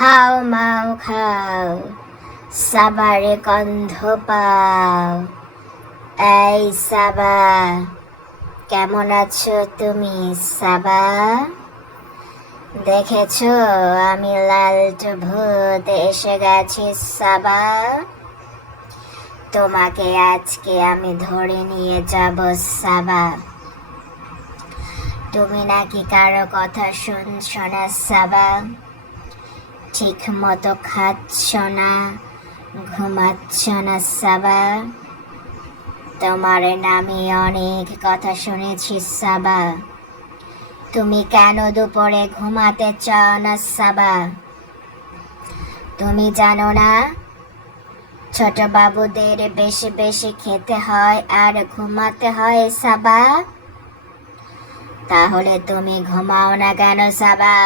হাও মাও খাও, সাবারে গন্ধ পাও। এই সাবা, কেমন আছো তুমি সাবা? দেখেছ, আমি লালটু ভূত এসে গেছি সাবা। তোমাকে আজকে আমি ধরে নিয়ে যাব সাবা। তুমি নাকি কারও কথা শুনছ না সাবা? ঠিক মতো খাচ্ছ না, ঘুমাচ্ছ না সাবা। তোমার নামে অনেক কথা শুনেছি সাবা। তুমি কেন দুপুরে ঘুমাতে চাও না সাবা? তুমি জানো না, ছোট বাবুদের বেশি বেশি খেতে হয় আর ঘুমাতে হয় সাবা? তাহলে তুমি ঘুমাও না কেন সাবা?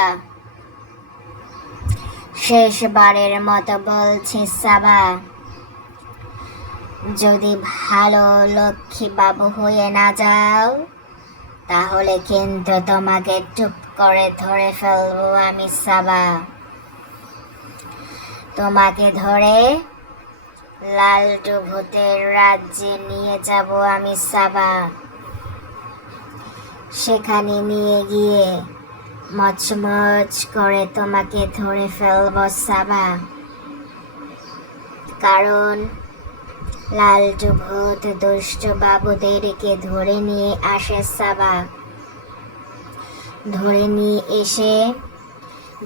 শেষবারের মতো বলছি, সাবা। যদি ভালো লক্ষ্মী বাবু হয়ে না যাও, তাহলে কিন্তু তোমাকে টুপ করে ধরে ফেলব আমি, সাবা। তোমাকে ধরে লালটু ভূতের রাজ্যে নিয়ে যাব আমি, সাবা। সেখানে নিয়ে গিয়ে মচমচ করে তোমাকে ধরে ফেলব, সাবা। কারণ লালটু ভূত দুষ্ট বাবুদেরকে ধরে নিয়ে আসে, সাবা। ধরে নিয়ে এসে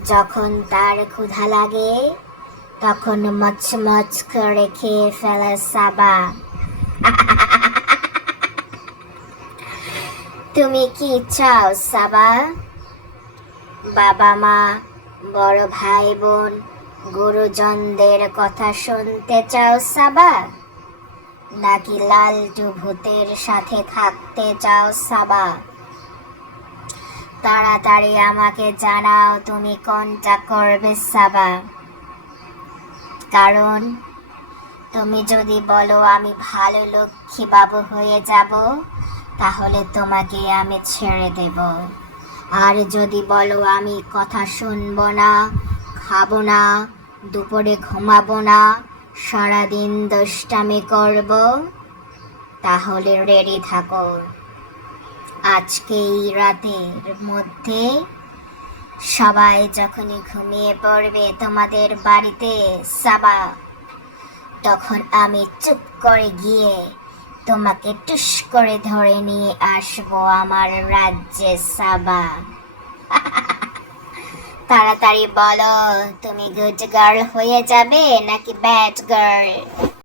যখন তার ক্ষুধা লাগে, তখন মচমচ করে খেয়ে ফেলে, সাবা। তুমি কি চাও, সাবা? বাবা মা, বড় ভাই বোন, গুরুজনদের কথা শুনতে চাও সাবা? নাকি লালটু ভূতের সাথে থাকতে চাও সাবা? তাড়াতাড়ি আমাকে জানাও তুমি কোনটা করবে সাবা। কারণ, তুমি যদি বলো আমি ভালো লক্ষ্মী বাবু হয়ে যাব, তাহলে তোমাকে আমি ছেড়ে দেব। আর যদি বলো আমি কথা শুনব না, খাব না, দুপুরে ঘুমাবো না, সারাদিন দুষ্টামি করব, তাহলে রেডি থাকো। আজকে এই রাতের মধ্যে সবাই যখনই ঘুমিয়ে পড়বে তোমাদের বাড়িতে সাবা, তখন আমি চুপ করে গিয়ে তোমাকে টুস করে ধরে নিয়ে আসব আমার রাজ্যে সাবা। তাড়াতাড়ি বলো, তুমি গুড গার্ল হয়ে যাবে নাকি ব্যাড গার্ল